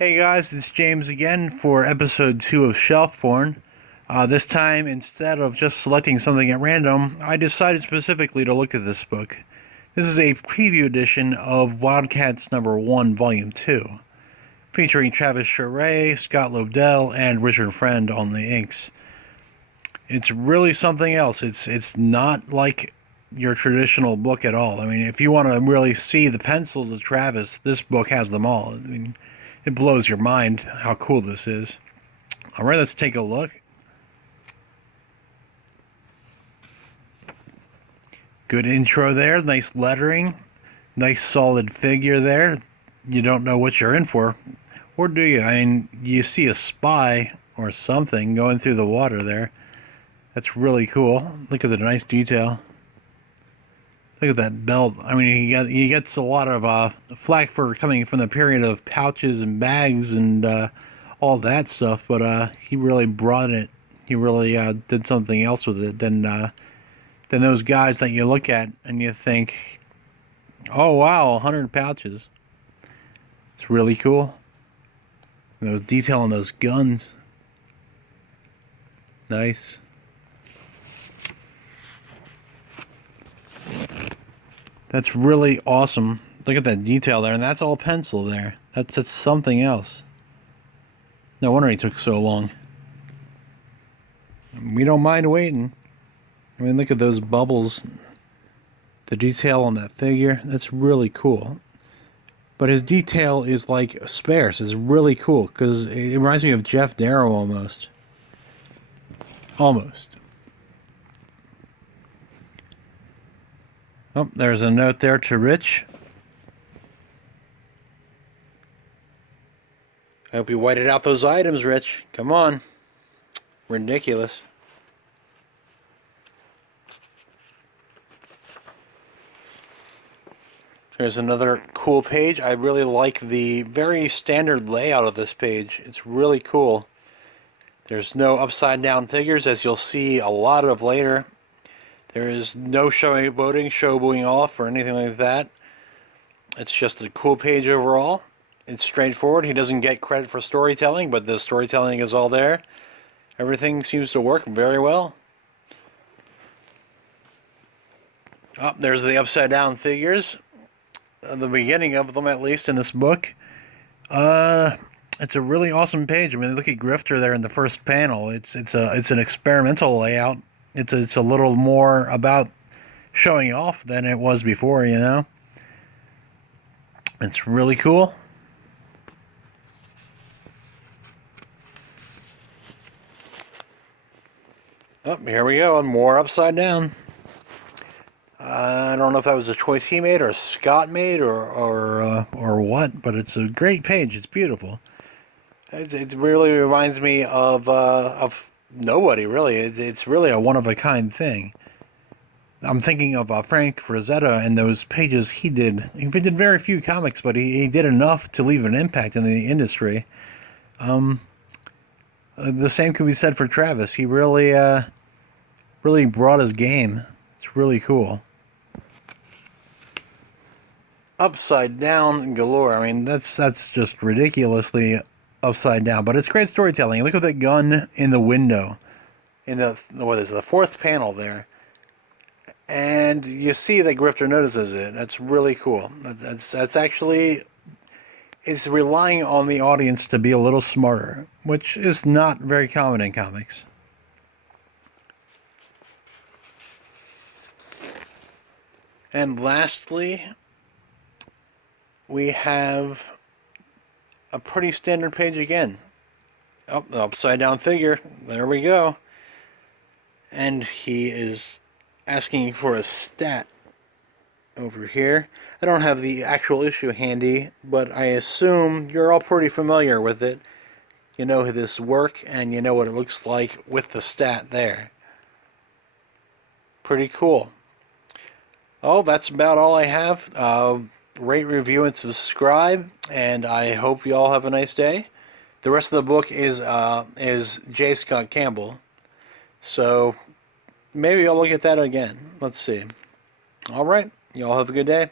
Hey guys, it's James again for episode 2 of Shelf Porn. This time, instead of just selecting something at random, I decided specifically to look at this book. This is a preview edition of Wildcats number 1, volume 2, featuring Travis Charest, Scott Lobdell, and Richard Friend on the inks. It's really something else. It's not like your traditional book at all. I mean, if you want to really see the pencils of Travis, this book has them all. I mean, it blows your mind how cool this is. Alright, let's take a look. Good intro there, nice lettering, nice solid figure there. You don't know what you're in for. Or do you? I mean, you see a spy or something going through the water there. That's really cool. Look at the nice detail. Look at that belt. I mean, he gets a lot of flack for coming from the period of pouches and bags and all that stuff, but he really brought it. He really did something else with it than those guys that you look at and you think, oh wow, 100 pouches. It's really cool. And those detail on those guns. Nice. That's really awesome. Look at that detail there, and that's all pencil there. That's something else. No wonder he took so long. We don't mind waiting. I mean, look at those bubbles. The detail on that figure, that's really cool. But his detail is like sparse. It's really cool, because it reminds me of Jeff Darrow almost. Almost. Oh, there's a note there to Rich. I hope you whited out those items, Rich. Come on. Ridiculous. There's another cool page. I really like the very standard layout of this page. It's really cool. There's no upside down figures, as you'll see a lot of later. There is no showboating off, or anything like that. It's just a cool page overall. It's straightforward. He doesn't get credit for storytelling, but the storytelling is all there. Everything seems to work very well. Oh, there's the upside down figures. The beginning of them, at least, in this book. It's a really awesome page. I mean, look at Grifter there in the first panel. It's an experimental layout. It's a little more about showing off than it was before, you know. It's really cool. Oh, here we go, more upside down. I don't know if that was a choice he made or Scott made or what, but it's a great page. It's beautiful. It really reminds me of nobody, really. It's really a one-of-a-kind thing. I'm thinking of Frank Frazetta and those pages he did. He did very few comics, but he did enough to leave an impact in the industry. The same could be said for Travis. He really brought his game. It's really cool. Upside down galore. I mean, that's just ridiculously upside down, but it's great storytelling. Look at that gun in the window, in the fourth panel there, and you see that Grifter notices it. That's really cool. That's actually, it's relying on the audience to be a little smarter, which is not very common in comics. And lastly, we have a pretty standard page again. Oh, the upside down figure. There we go. And he is asking for a stat over here. I don't have the actual issue handy, but I assume you're all pretty familiar with it. You know this work, and you know what it looks like with the stat there. Pretty cool. Oh, that's about all I have. Rate, review, and subscribe, and I hope you all have a nice day. The rest of the book is J. Scott Campbell, so maybe I'll look at that again. Let's see. All right, you all have a good day.